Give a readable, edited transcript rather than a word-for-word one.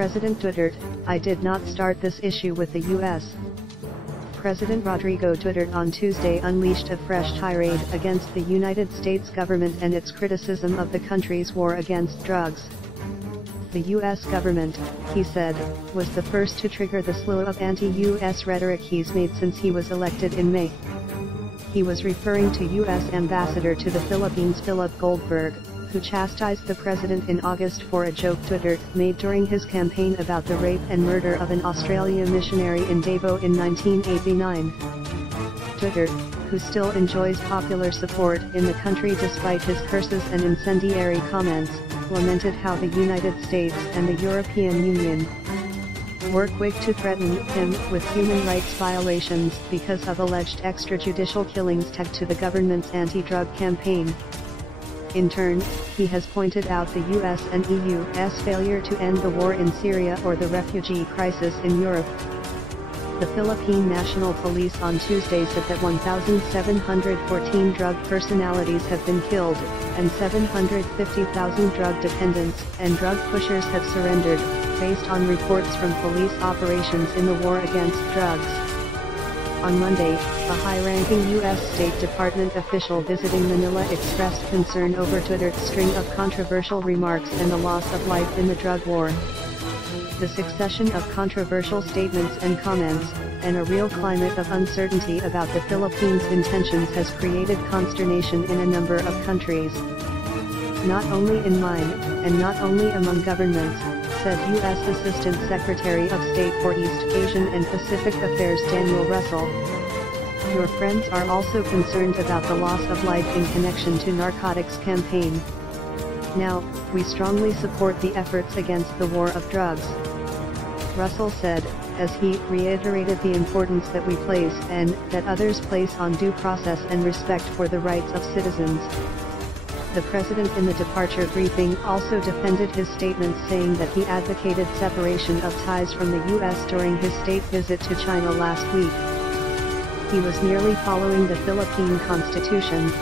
President Duterte, "I did not start this issue with the U.S." President Rodrigo Duterte on Tuesday unleashed a fresh tirade against the United States government and its criticism of the country's war against drugs. The U.S. government, he said, was the first to trigger the slew of anti-U.S. rhetoric he's made since he was elected in May. He was referring to U.S. Ambassador to the Philippines Philip Goldberg, who chastised the president in August for a joke Duterte made during his campaign about the rape and murder of an Australian missionary in Davao in 1989. Duterte, who still enjoys popular support in the country despite his curses and incendiary comments, lamented how the United States and the European Union work to threaten him with human rights violations because of alleged extrajudicial killings tied to the government's anti-drug campaign. In turn, he has pointed out the U.S. and EU's failure to end the war in Syria or the refugee crisis in Europe. The Philippine National Police on Tuesday said that 1,714 drug personalities have been killed, and 750,000 drug dependents and drug pushers have surrendered, based on reports from police operations in the war against drugs. On Monday, a high-ranking U.S. State Department official visiting Manila expressed concern over Duterte's string of controversial remarks and the loss of life in the drug war. The succession of controversial statements and comments, and a real climate of uncertainty about the Philippines' intentions has created consternation in a number of countries. Not only in mine, and not only among governments, said U.S. Assistant Secretary of State for East Asian and Pacific Affairs Daniel Russell. Your friends are also concerned about the loss of life in connection to narcotics campaign. Now, we strongly support the efforts against the war of drugs, Russell said, as he reiterated the importance that we place and that others place on due process and respect for the rights of citizens. The president in the departure briefing also defended his statements, saying that he advocated separation of ties from the U.S. during his state visit to China last week. He was merely following the Philippine Constitution,